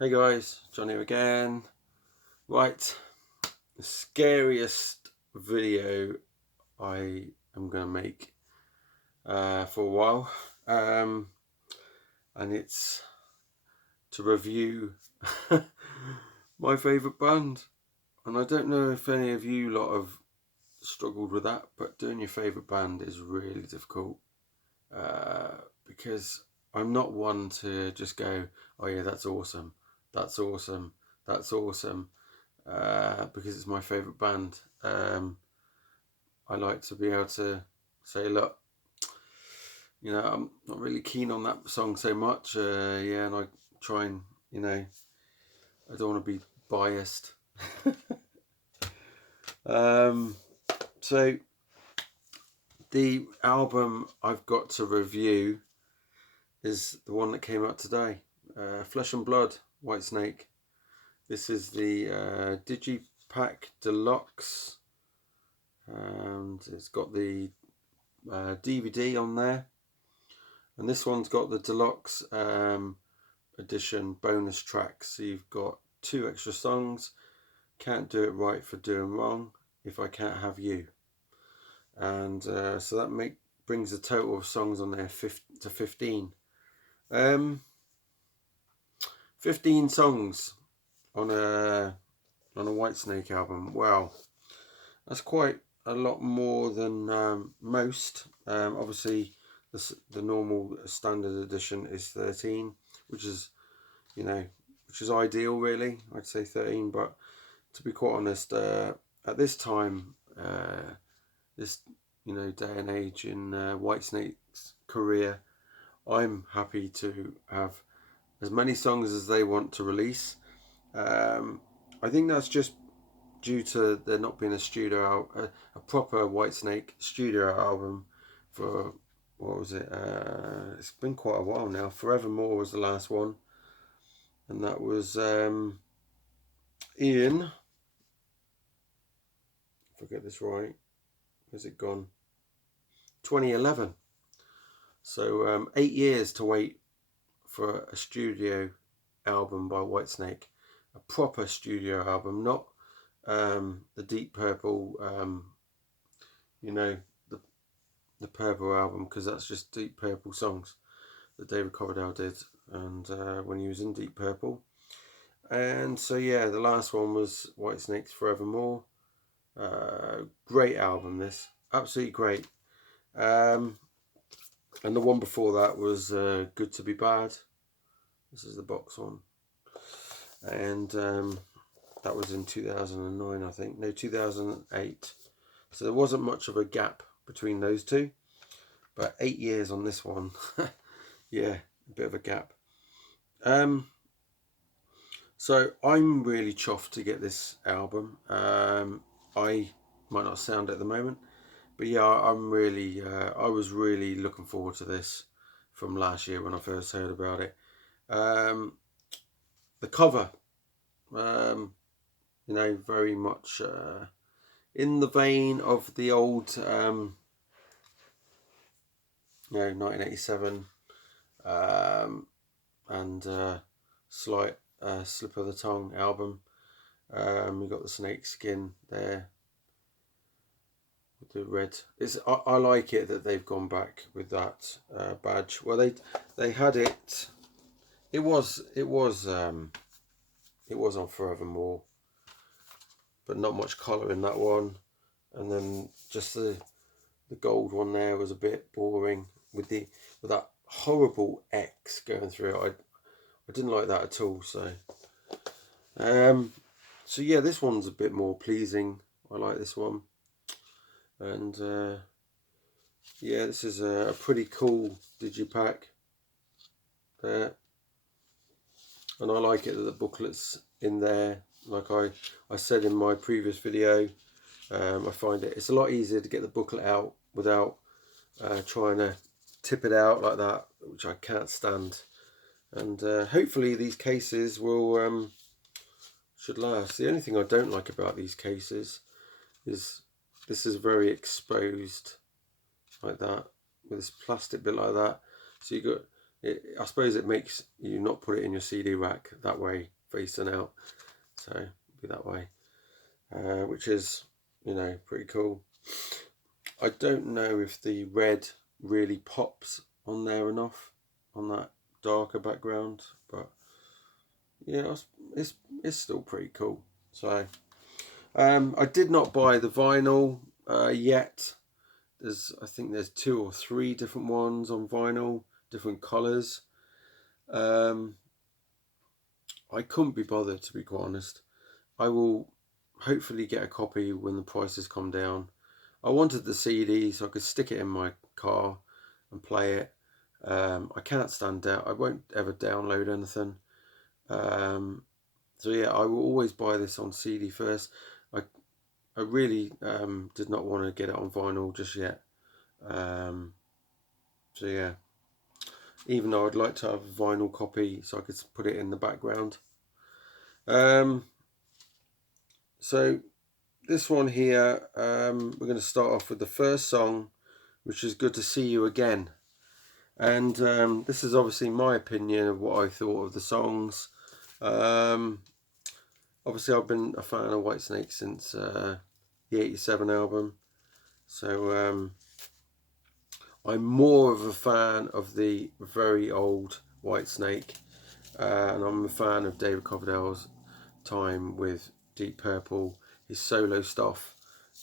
Hey guys, John here again. Right, the scariest video I am going to make for a while, and it's to review my favourite band. And I don't know if any of you lot have struggled with that, but doing your favourite band is really difficult because I'm not one to just go, oh yeah, that's awesome, that's awesome, that's awesome. Because it's my favourite band. I like to be able to say, look, I'm not really keen on that song so much. And I try and, I don't want to be biased. So the album I've got to review is the one that came out today, Flesh and Blood, Whitesnake. This is the Digipack Deluxe, and it's got the DVD on there, and this one's got the deluxe edition bonus tracks. So you've got 2 extra songs, Can't Do It Right for Doing Wrong, If I Can't Have You, and so that brings the total of songs on there to 15. 15 songs on a Whitesnake album. Wow, that's quite a lot more than most. Obviously, the normal standard edition is 13, which is ideal, really. I'd say 13, but to be quite honest, at this time, this day and age in Whitesnake's career, I'm happy to have as many songs as they want to release. I think that's just due to there not being a proper Whitesnake studio album for, what was it? It's been quite a while now. Forevermore was the last one, and that was in, if I get this right, where's it gone? 2011. So 8 years to wait for a studio album by Whitesnake, a proper studio album, not the Deep Purple, the Purple album, because that's just Deep Purple songs that David Coverdale did, and when he was in Deep Purple. And so yeah, the last one was Whitesnake's Forevermore. Great album, this, absolutely great. And the one before that was Good to Be Bad. This is the box one, and that was in 2009, I think. No, 2008. So there wasn't much of a gap between those two, but 8 years on this one. Yeah, a bit of a gap. So I'm really chuffed to get this album. I might not sound it at the moment, but yeah, I was really looking forward to this from last year when I first heard about it. The cover, very much in the vein of the old, 1987, and slight Slip of the Tongue album. We've got the snake skin there with the red. I like it that they've gone back with that badge. Well, they had it. It was on Forevermore, but not much colour in that one. And then just the gold one there was a bit boring with that horrible X going through it. I didn't like that at all. So so yeah, this one's a bit more pleasing. I like this one, and yeah, this is a pretty cool digipack there, and I like it that the booklet's in there. Like I said in my previous video, I find it's a lot easier to get the booklet out without trying to tip it out like that, which I can't stand. And hopefully these cases will should last. The only thing I don't like about these cases is this is very exposed like that, with this plastic bit like that. So you got I suppose it makes you not put it in your CD rack that way, facing out. So be that way, which is, you know, pretty cool. I don't know if the red really pops on there enough on that darker background, but yeah, it's still pretty cool. So I did not buy the vinyl yet. I think there's 2 or 3 different ones on vinyl, different colours. I couldn't be bothered, to be quite honest. I will hopefully get a copy when the prices come down. I wanted the CD so I could stick it in my car and play it. I can't stand out. I won't ever download anything. So yeah, I will always buy this on CD first. I really did not want to get it on vinyl just yet. So yeah, even though I'd like to have a vinyl copy so I could put it in the background. So this one here, we're going to start off with the first song, which is Good to See You Again. And this is obviously my opinion of what I thought of the songs. Obviously I've been a fan of Whitesnake since the 87 album. So I'm more of a fan of the very old Whitesnake. And I'm a fan of David Coverdale's time with Deep Purple, his solo stuff,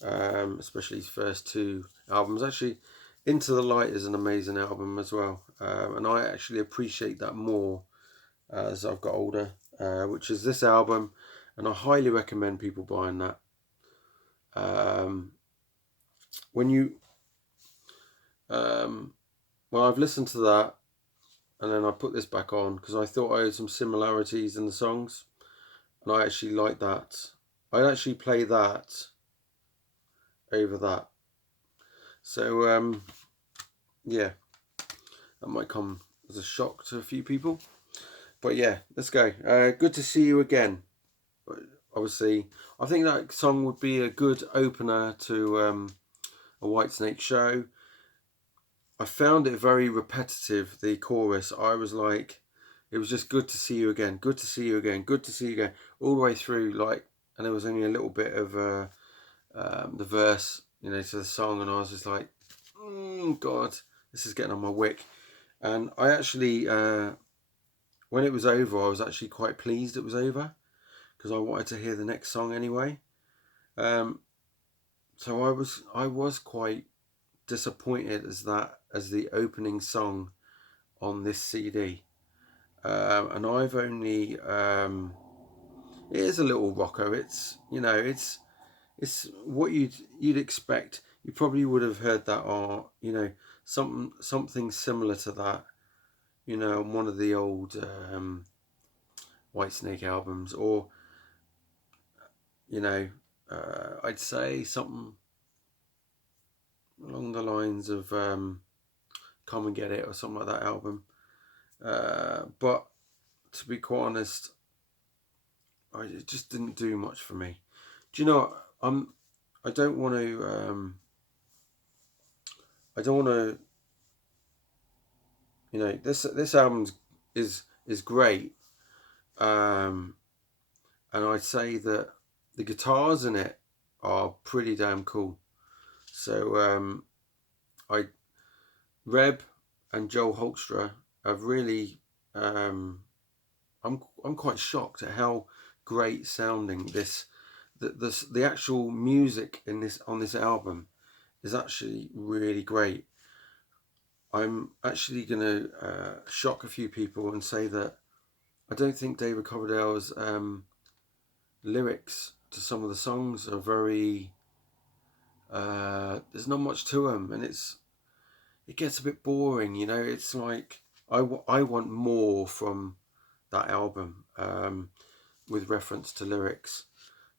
especially his first 2 albums. Actually, Into the Light is an amazing album as well, and I actually appreciate that more as I've got older, which is this album, and I highly recommend people buying that. Well, I've listened to that, and then I put this back on because I thought I had some similarities in the songs, and I actually like that. I'd actually play that over that. So yeah, that might come as a shock to a few people, but yeah, let's go. Good to See You Again. Obviously, I think that song would be a good opener to a Whitesnake show. I found it very repetitive, the chorus. I was like, it was just good to see you again, good to see you again, good to see you again, all the way through, like, and there was only a little bit of the verse, you know, to the song, and I was just like, God, this is getting on my wick. And I actually, when it was over, I was actually quite pleased it was over, because I wanted to hear the next song anyway. So I was quite disappointed as the opening song on this CD. And I've only it is a little rocker. It's, you know, it's what you'd expect. You probably would have heard that, or, you know, something similar to that, you know, on one of the old Whitesnake albums, or, you know, I'd say something along the lines of Come and Get It or something like that album. But to be quite honest, it just didn't do much for me. Do you know, I don't want to you know, this album is great, and I'd say that the guitars in it are pretty damn cool. So Reb and Joel Hoekstra have really, I'm quite shocked at how great sounding the actual music on this album is actually really great. I'm actually going to shock a few people and say that I don't think David Coverdale's lyrics to some of the songs are very, there's not much to them, and it gets a bit boring, you know. It's like I want more from that album, with reference to lyrics.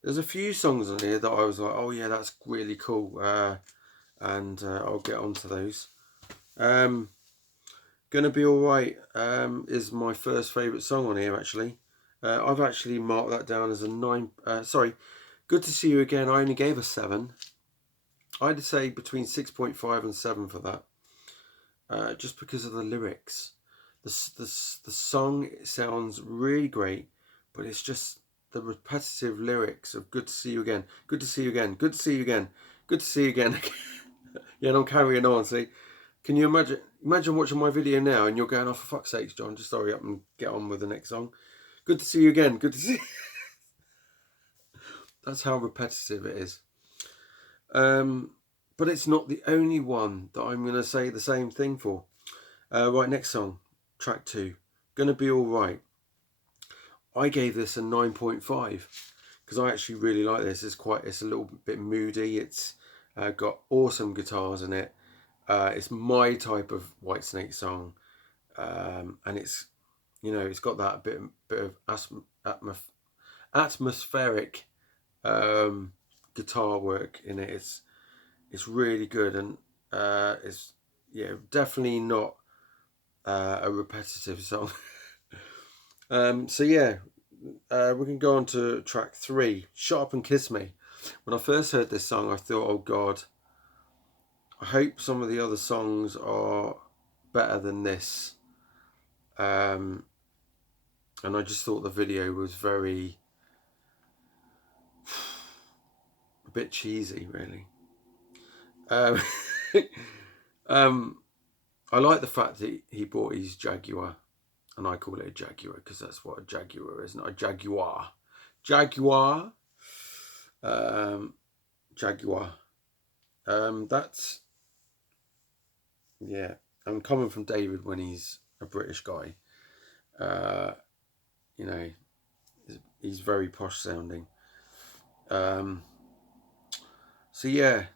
There's a few songs on here that I was like, oh yeah, that's really cool, and I'll get onto those. Gonna Be Alright is my first favourite song on here, actually. I've actually marked that down as a 9. Sorry, Good to See You Again, I only gave a 7. I'd say between 6.5 and 7 for that. Just because of the lyrics. the song sounds really great, but it's just the repetitive lyrics of "good to see you again, good to see you again, good to see you again, good to see you again." Yeah, and I'm carrying on. See, can you imagine watching my video now and you're going, "Oh, for fuck's sakes, John, just hurry up and get on with the next song." Good to see you again. Good to see. That's how repetitive it is. But it's not the only one that I'm going to say the same thing for. Right, next song, track 2, Gonna Be Alright. I gave this a 9.5 because I actually really like this. It's a little bit moody. It's got awesome guitars in it. It's my type of Whitesnake song, and it's it's got that bit of atmospheric guitar work in it. It's really good, and it's definitely not a repetitive song. So yeah, we can go on to track 3, Shut Up and Kiss Me. When I first heard this song, I thought, oh God, I hope some of the other songs are better than this. And I just thought the video was a bit cheesy, really. I like the fact that he bought his Jaguar, and I call it a Jaguar because that's what a Jaguar is, not a Jaguar. Jaguar. Jaguar. That's, yeah. I'm coming from David when he's a British guy. He's very posh sounding. So yeah,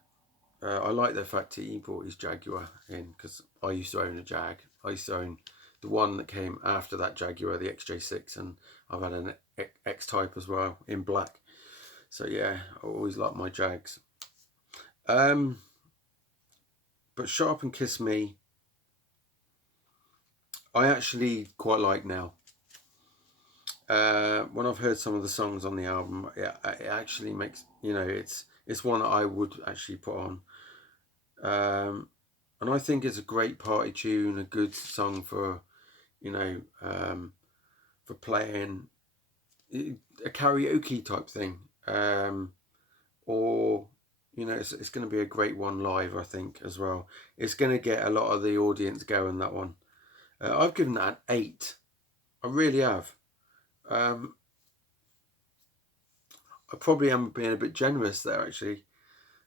I like the fact that he brought his Jaguar in because I used to own a Jag. I used to own the one that came after that Jaguar, the XJ6, and I've had an X-Type as well in black. So yeah, I always like my Jags. But Shut Up and Kiss Me, I actually quite like now. When I've heard some of the songs on the album, it actually makes, it's one that I would actually put on. And I think it's a great party tune, a good song for, for playing a karaoke type thing. Or, it's going to be a great one live, I think, as well. It's going to get a lot of the audience going, that one. I've given that an 8. I really have. I probably am being a bit generous there, actually.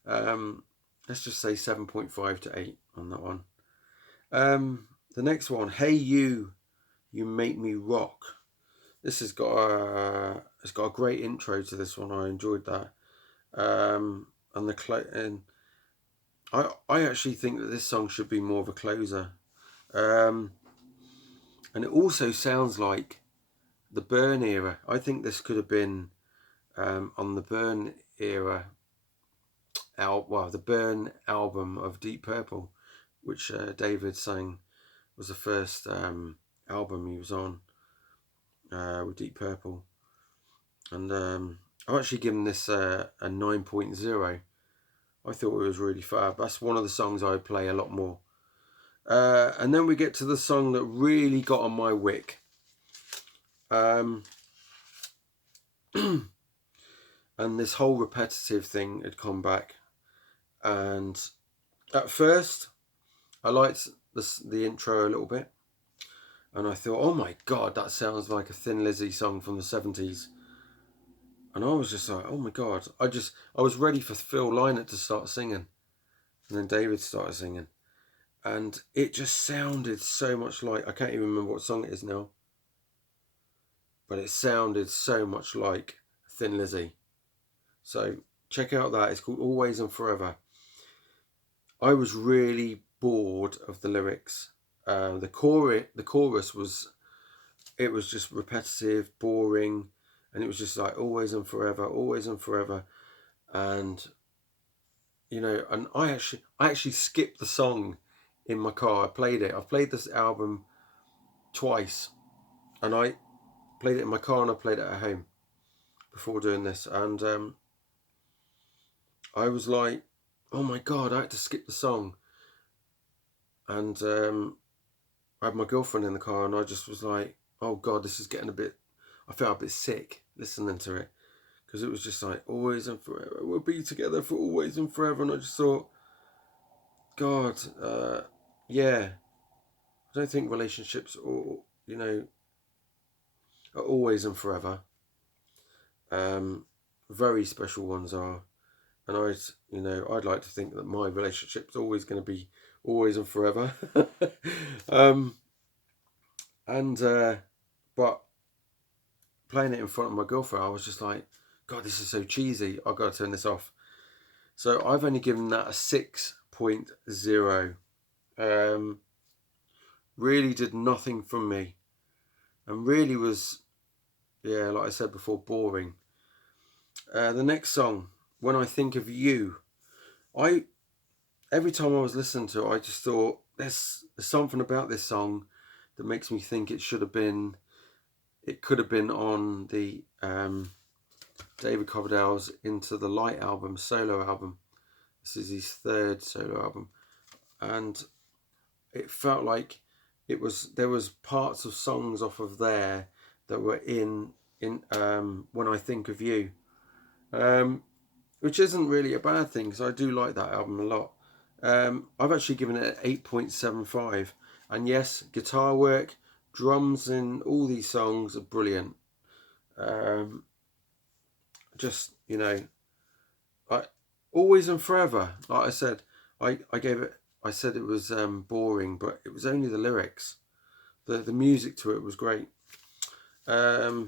Let's just say 7.5 to 8 on that one. The next one, Hey You, You Make Me Rock. This has got it's got a great intro to this one. I enjoyed that. And I actually think that this song should be more of a closer. And it also sounds like the Burn era. I think this could have been on the Burn era, the Burn album of Deep Purple, which David sang was the first album he was on with Deep Purple. And I've actually given this a 9.0. I thought it was really fab. That's one of the songs I play a lot more. And then we get to the song that really got on my wick. And this whole repetitive thing had come back. And at first, I liked the intro a little bit. And I thought, oh my God, that sounds like a Thin Lizzy song from the 70s. And I was just like, oh my God. I was ready for Phil Lynott to start singing. And then David started singing. And it just sounded so much like, I can't even remember what song it is now. But it sounded so much like Thin Lizzy. So check out that. It's called Always and Forever. I was really bored of the lyrics. The chorus was just repetitive, boring, and it was just like always and forever, always and forever. And and I actually skipped the song in my car. I played it. I've played this album twice, and I played it in my car and I played it at home before doing this. And I was like, oh my God, I had to skip the song. And I had my girlfriend in the car, and I just was like, oh God, this is getting a bit, I felt a bit sick listening to it, because it was just like, always and forever, we'll be together for always and forever. And I just thought, God, yeah, I don't think relationships, or are always and forever. Very special ones are, and I'd like to think that my relationship's always going to be always and forever. And but playing it in front of my girlfriend, I was just like, God, this is so cheesy. I've got to turn this off. So I've only given that a 6.0. Really did nothing from me, and really was, yeah, like I said before, boring. The next song, When I Think of You, every time I was listening to it, I just thought, there's something about this song that makes me think it could have been on the David Coverdale's Into the Light album, solo album. This is his third solo album, and it felt like there was parts of songs off of there that were in When I Think of You, which isn't really a bad thing, because I do like that album a lot. I've actually given it an 8.75, and yes, guitar work, drums in all these songs are brilliant. Just, always and forever, like I said, I said it was boring, but it was only the lyrics. The music to it was great. So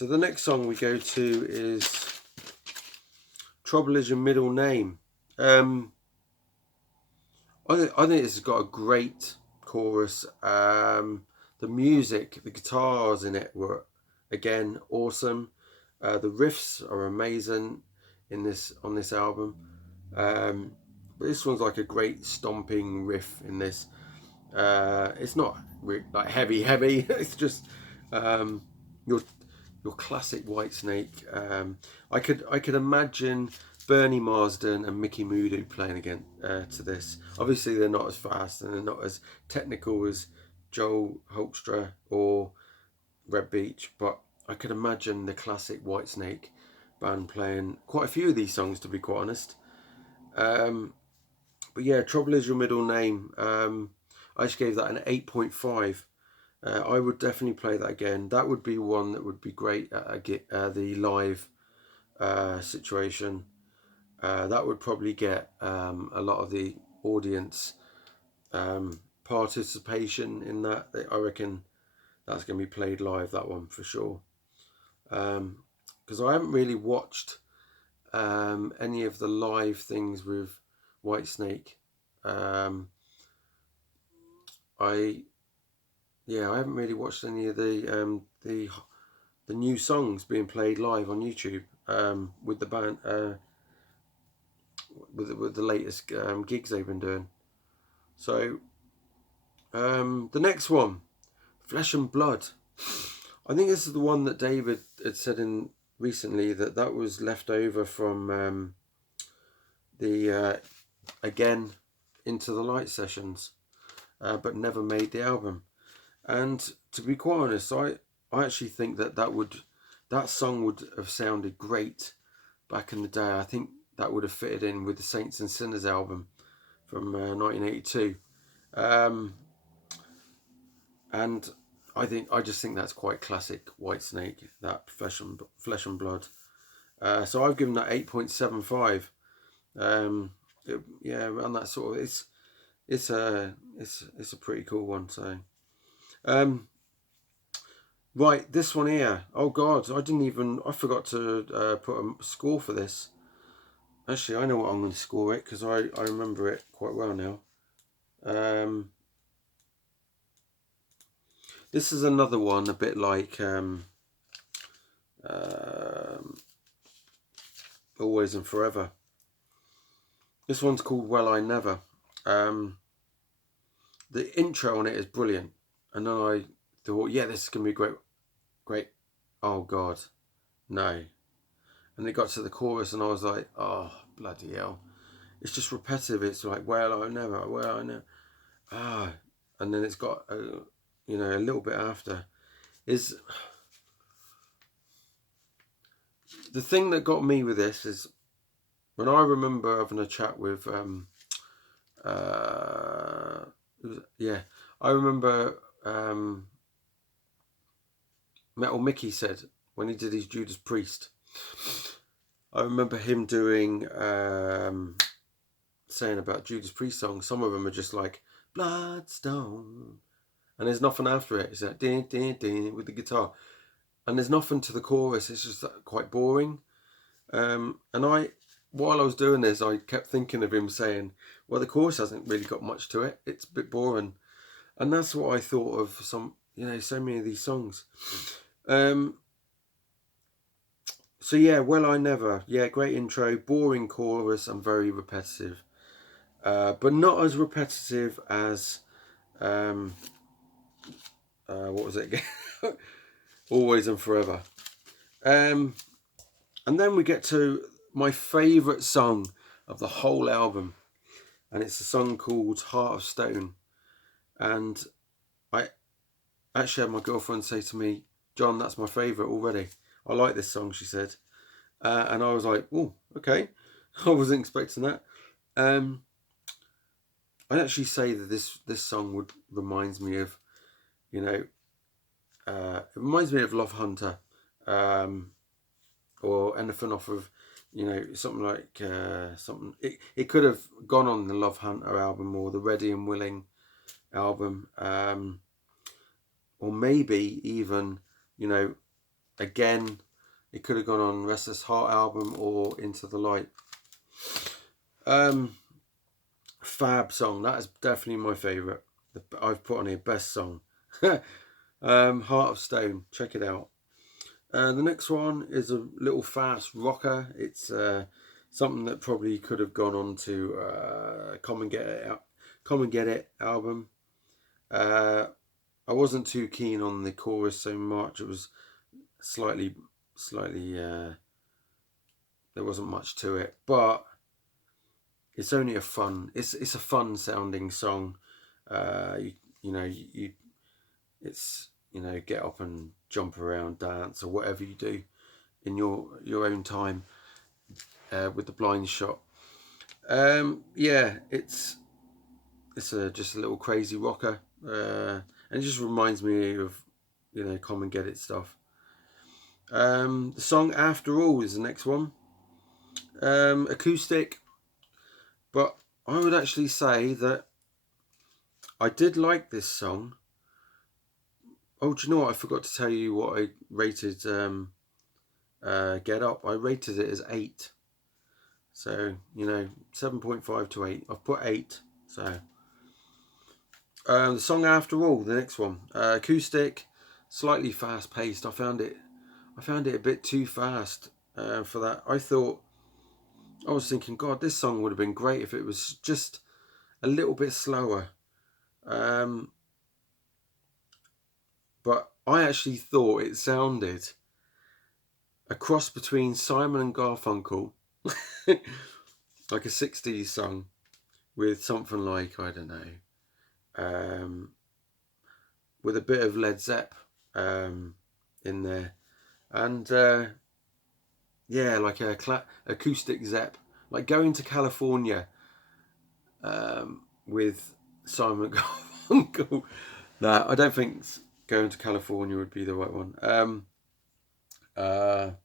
the next song we go to is Trouble Is Your Middle Name. I think this has got a great chorus. The music, the guitars in it were, again, awesome. The riffs are amazing on this album. But this one's like a great stomping riff in this. It's not like heavy. It's just your classic Whitesnake. I could imagine Bernie Marsden and Mickey Moodoo playing again to this. Obviously, they're not as fast and they're not as technical as Joel Hoekstra or Reb Beach, but I could imagine the classic Whitesnake band playing quite a few of these songs, to be quite honest. But yeah, Trouble Is Your Middle Name. I just gave that an 8.5. I would definitely play that again. That would be one that would be great at the live situation. That would probably get a lot of the audience participation in that. I reckon that's going to be played live, that one, for sure. Because I haven't really watched any of the live things with Whitesnake. I haven't really watched any of the new songs being played live on YouTube with the band, with the latest gigs they've been doing. So the next one, Flesh and Blood. I think this is the one that David had said in recently that was left over from the again Into the Light sessions, but never made the album. And to be quite honest, I actually think that song would have sounded great back in the day. I think that would have fitted in with the Saints and Sinners album from 1982. And I just think that's quite classic Whitesnake, that Flesh and Blood. So I've given that 8.75. Around that sort of, it's a pretty cool one. So right, this one here. Oh God, I forgot to put a score for this. Actually, I know what I'm going to score it, because I remember it quite well now. This is another one, a bit like Always and Forever. This one's called Well I Never. The intro on it is brilliant, and then I thought, yeah, this is going to be great. Oh God, no. And it got to the chorus, and I was like, oh, bloody hell. It's just repetitive. It's like, well I never. and then it's got a little bit after, is the thing that got me with this is when I remember having a chat with I remember Metal Mickey said when he did his Judas Priest, I remember him doing saying about Judas Priest songs, some of them are just like Bloodstone, and there's nothing after it. It's like din din din with the guitar, and there's nothing to the chorus. It's just quite boring. And while I was doing this, I kept thinking of him saying, well, the chorus hasn't really got much to it. It's a bit boring. And that's what I thought of so many of these songs. So yeah, Well I Never. Yeah, great intro, boring chorus and very repetitive. But not as repetitive as, what was it again? Always and Forever. And then we get to my favourite song of the whole album. And it's a song called Heart of Stone. And I actually had my girlfriend say to me, John, that's my favourite already. I like this song, she said. And I was like, oh, okay. I wasn't expecting that. I'd actually say that this song reminds me of, it reminds me of Love Hunter, or anything off of, something like something. It could have gone on the Love Hunter album or the Ready and Willing album, or maybe even, again, it could have gone on Restless Heart album or Into the Light. Fab song, that is definitely my favourite. I've put on here best song. Heart of Stone, check it out. The next one is a little fast rocker. It's something that probably could have gone on to Come and Get It album. I wasn't too keen on the chorus so much. It was slightly there wasn't much to it, but it's only a fun sounding song. It's get up and jump around, dance, or whatever you do in your own time with the blind shot. It's just a little crazy rocker, and it just reminds me of Come and Get It stuff. The song After All is the next one. Acoustic, but I would actually say that I did like this song. Oh, do you know what? I forgot to tell you what I rated Get Up. I rated it as 8. So, 7.5 to 8. I've put 8. So, the song After All, the next one. Acoustic, slightly fast paced. I found it a bit too fast for that. I was thinking, God, this song would have been great if it was just a little bit slower. But I actually thought it sounded a cross between Simon and Garfunkel, like a 60s song, with something like, I don't know, with a bit of Led Zepp in there. And like a acoustic Zepp, like Going to California with Simon Garfunkel. No, I don't think Going to California would be the right one. I'm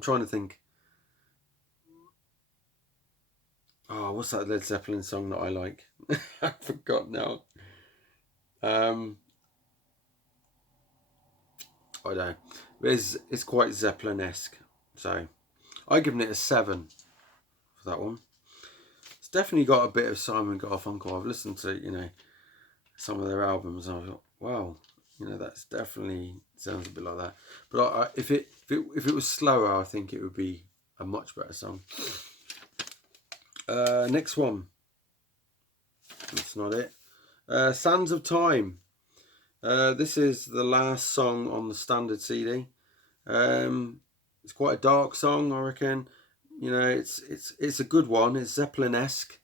trying to think. Oh, what's that Led Zeppelin song that I like? I forgot now. I don't know. It's quite Zeppelin-esque. So I've given it a 7 for that one. It's definitely got a bit of Simon Garfunkel. I've listened to, some of their albums and I thought, wow, that's definitely sounds a bit like that. But if it was slower, I think it would be a much better song. Next one. That's not it. Sands of Time. This is the last song on the standard CD. It's quite a dark song, I reckon. It's a good one. It's Zeppelin-esque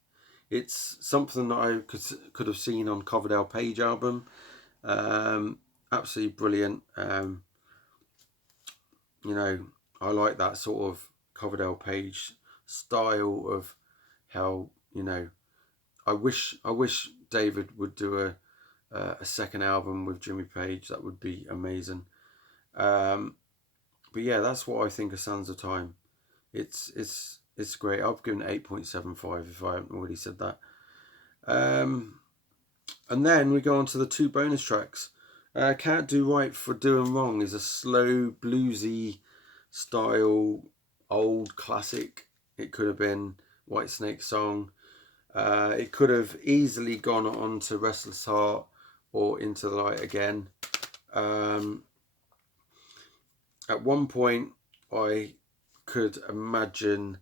It's something that I could have seen on Coverdale Page album. Absolutely brilliant. You know, I like that sort of Coverdale Page style of how, you know, I wish David would do a second album with Jimmy Page. That would be amazing. But yeah, that's what I think of Sands of Time. It's great. I've given it 8.75 if I haven't already said that. And then we go on to the two bonus tracks. Can't Do Right for Doing Wrong is a slow bluesy style old classic. It could have been Whitesnake song. It could have easily gone on to Restless Heart or Into the Light Again. At one point, I could imagine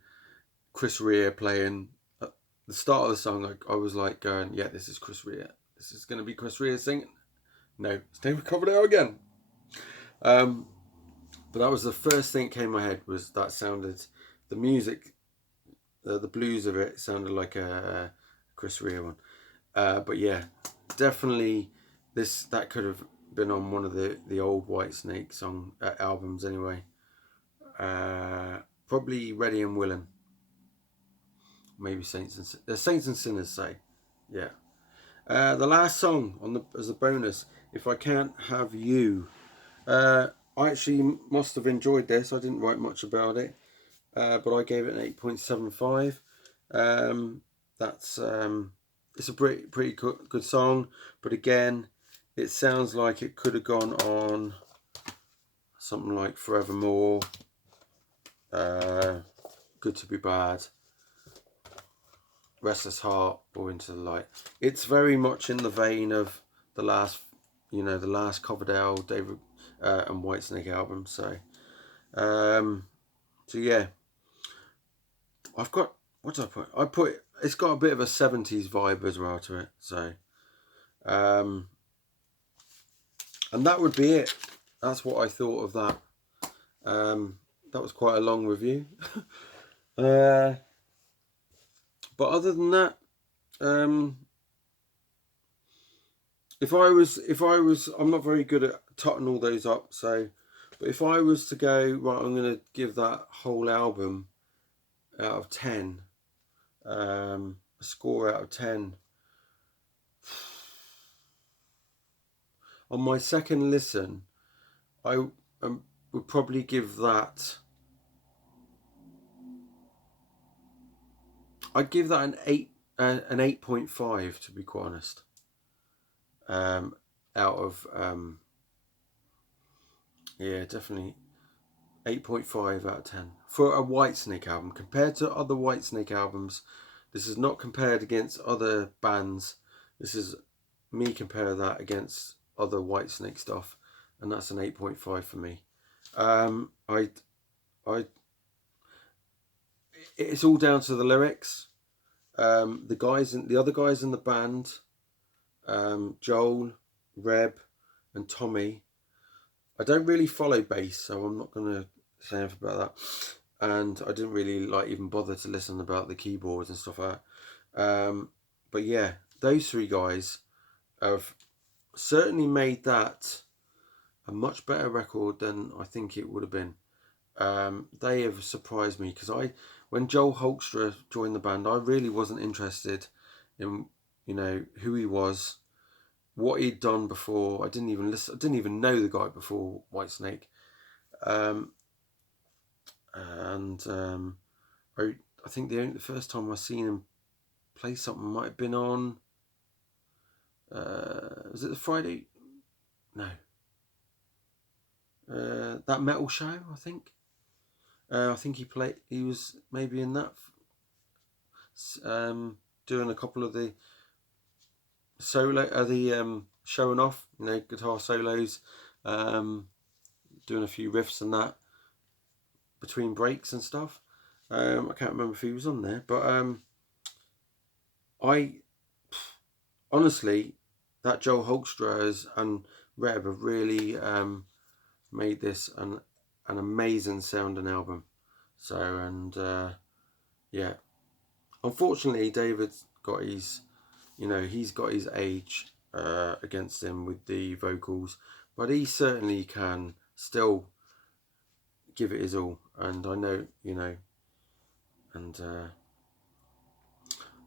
Chris Rea playing at the start of the song. I was like going, yeah, this is Chris Rea. This is going to be Chris Rea singing. No, it's David Coverdale again. But that was the first thing that came in my head, was that sounded, the music, the blues of it sounded like a Chris Rea one. But yeah, definitely that could have been on one of the old Whitesnake song albums anyway. Probably Ready and Willing. Maybe Saints and Sinners, say. Yeah. The last song as a bonus, If I Can't Have You. I actually must have enjoyed this. I didn't write much about it, but I gave it an 8.75. It's a pretty good song, but again, it sounds like it could have gone on something like Forevermore, Good to Be Bad, Restless Heart, or Into the Light. It's very much in the vein of the last Coverdale, David and Whitesnake album. So yeah, I've got, what did I put? It's got a bit of a 70s vibe as well to it. So, and that would be it. That's what I thought of that. That was quite a long review. But other than that, if I was, I'm not very good at totting all those up. So, but if I was to go, right, I'm going to give that whole album out of 10. A score out of 10. On my second listen, I would probably give that, I'd give that an 8.5, to be quite honest. Out of yeah, definitely 8.5 out of 10 for a Whitesnake album. Compared to other Whitesnake albums, this is not compared against other bands. This is me compare that against other Whitesnake stuff, and that's an 8.5 for me. It's all down to the lyrics. The other guys in the band, Joel, Reb, and Tommy. I don't really follow bass, so I'm not going to say anything about that. And I didn't really even bother to listen about the keyboards and stuff like that. But yeah, those three guys have certainly made that a much better record than I think it would have been. They have surprised me, because when Joel Hoekstra joined the band, I really wasn't interested in who he was, what he'd done before. I didn't even listen. I didn't even know the guy before Whitesnake. I think the first time I seen him play something might have been on. Was it the Friday? No. That metal show, I think. I think he was maybe in that, doing a couple of the showing off, guitar solos, doing a few riffs and that between breaks and stuff. I can't remember if he was on there, but I honestly, that Joel Hoekstra and Reb have really made this an amazing sounding album. So, and yeah, unfortunately David got his, you know, he's got his age against him with the vocals, but he certainly can still give it his all. And I know, you know, and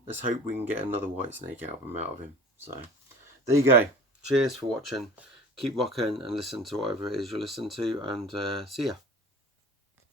let's hope we can get another Whitesnake album out of him. So there you go. Cheers for watching. Keep rocking and listen to whatever it is you listen to, and see ya.